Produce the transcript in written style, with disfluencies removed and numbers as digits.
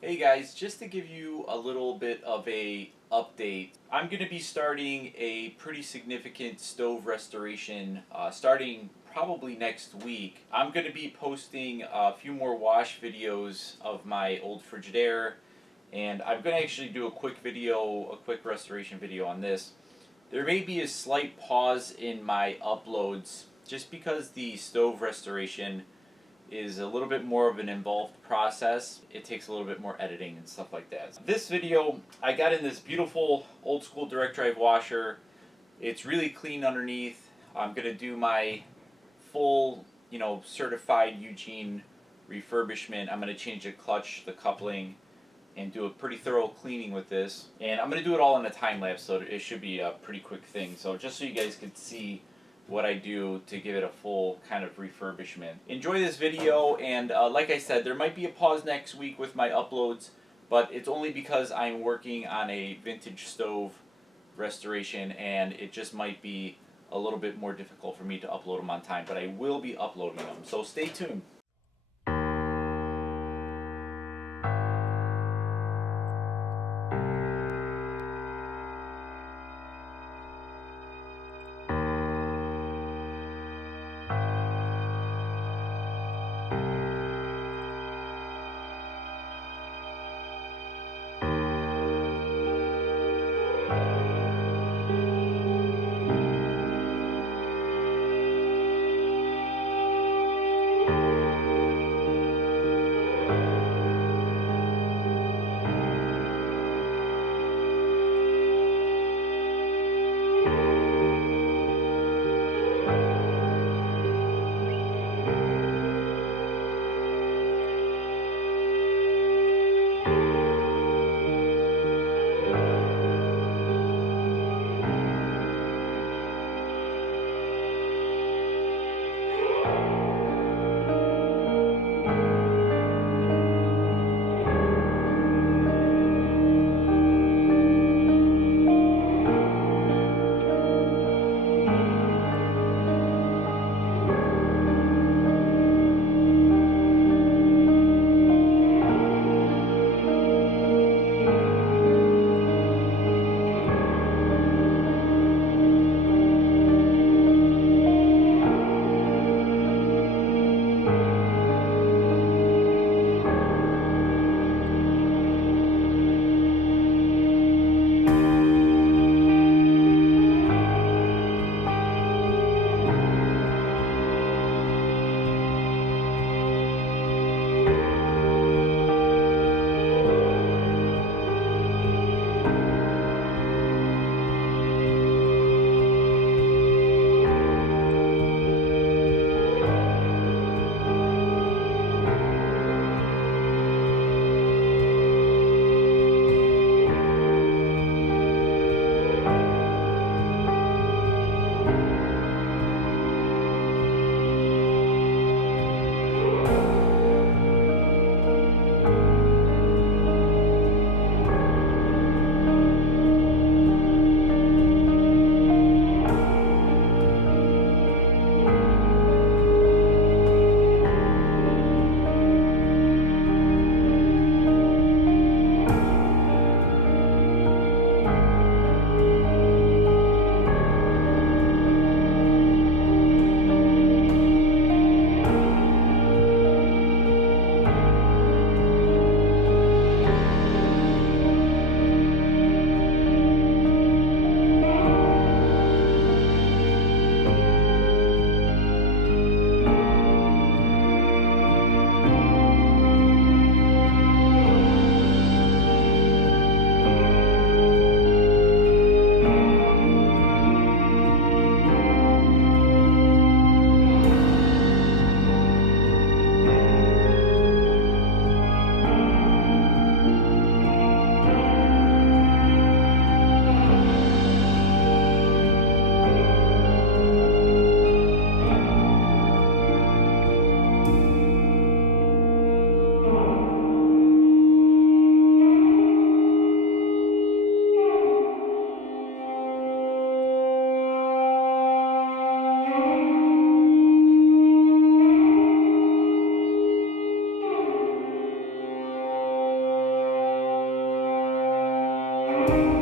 Hey guys, just to give you a little bit of a update, I'm going to be starting a pretty significant stove restoration starting probably next week. I'm going to be posting a few more wash videos of my old Frigidaire, and I'm going to actually do a quick restoration video on this. There may be a slight pause in my uploads just because the stove restoration is a little bit more of an involved process. It takes a little bit more editing and stuff like that. This video, I got in this beautiful old school direct drive washer. It's really clean underneath. I'm gonna do my full, certified Eugene refurbishment. I'm gonna change the clutch, the coupling, and do a pretty thorough cleaning with this. And I'm gonna do it all in a time lapse, so it should be a pretty quick thing. So just so you guys can see what I do to give it a full kind of refurbishment. Enjoy this video, and like I said, there might be a pause next week with my uploads, but it's only because I'm working on a vintage stove restoration, and it just might be a little bit more difficult for me to upload them on time, but I will be uploading them, so stay tuned. you.